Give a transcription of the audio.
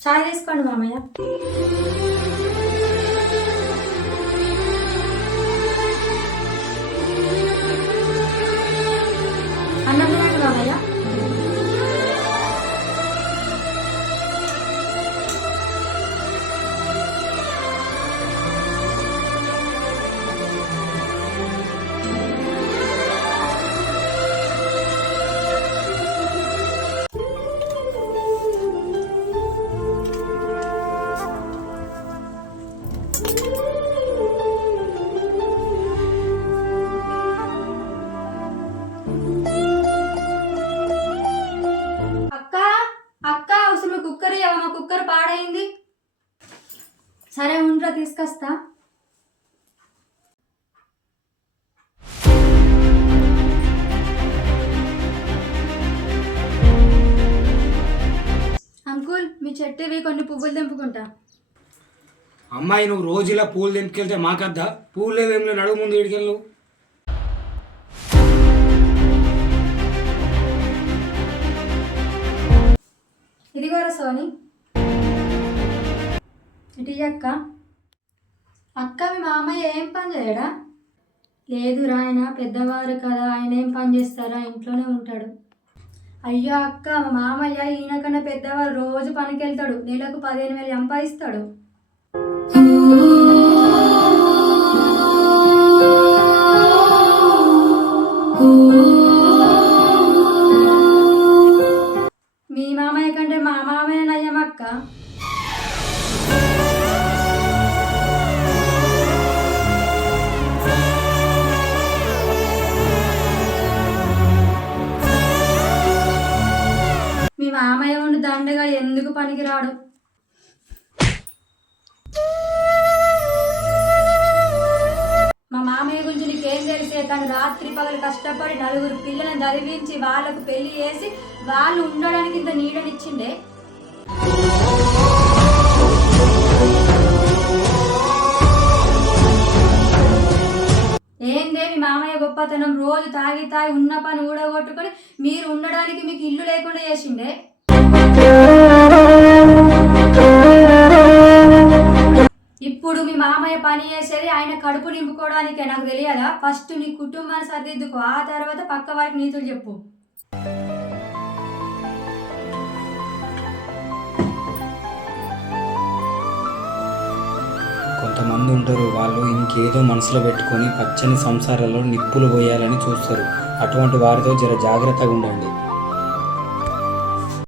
చాయ్ తీసుకోండి మామయ్య. అన్నం తినండి మామయ్య. అక్క అక్క అసలు కుక్కర్ ఇవ్వమా, కుక్కర్ పాడైంది. సరే ఉండరా తీసుకొస్తా. అంకుల్ మీ చెట్టువి కొన్ని పువ్వులు తెంపుకుంటా. అమ్మాయి నువ్వు రోజు ఇలా పూలు తెంపుకెళ్తే మాకద్దా? పూలు లేవేమిలో నడువు ముందు ఇడికెళ్ళు. ఇదిగోరా సోని ఇటు అక్క. అక్క మీ మామయ్య ఏం పని చేయడా? లేదురా, ఆయన పెద్దవారు కదా, ఆయన ఏం పని చేస్తారా, ఇంట్లోనే ఉంటాడు. అయ్యో అక్క, మా మామయ్య ఈయన కన్నా పెద్దవారు, రోజు పనికి వెళ్తాడు, నెలకు 15,000 సంపాదిస్తాడు. మీ మామయ్య కంటే మా మామయ్య నయ్యమక్క. మీ మామయ్య ఉండి దండగా ఎందుకు పనికిరాడు. మా మామయ్య గురించి నీకేం తెలిసే? తను రాత్రి పగలు కష్టపడి 4 పిల్లలను చదివించి వాళ్ళకు పెళ్లి చేసి వాళ్ళు ఉండడానికి ఇంత నీడనిచ్చిండే. ఏందే మీ మామయ్య గొప్పతనం? రోజు తాగి తాగి ఉన్న పని ఊడగొట్టుకొని మీరు ఉండడానికి మీకు ఇల్లు లేకుండా చేసిండే. ఇప్పుడు మీ మామయ్య పని చేసేది ఆయన కడుపు నింపుకోవడానికే, నాకు తెలియదా? ఫస్ట్ నీ కుటుంబాన్ని సర్దిద్దుకో, ఆ తర్వాత పక్క వారికి నీతులు చెప్పు. కొంతమంది ఉంటారు, వాళ్ళు ఇంకేదో మనసులో పెట్టుకొని పచ్చని సంసారాల్లో నిప్పులు పోయాలని చూస్తారు. అటువంటి వారితో జర జాగ్రత్తగా ఉండండి.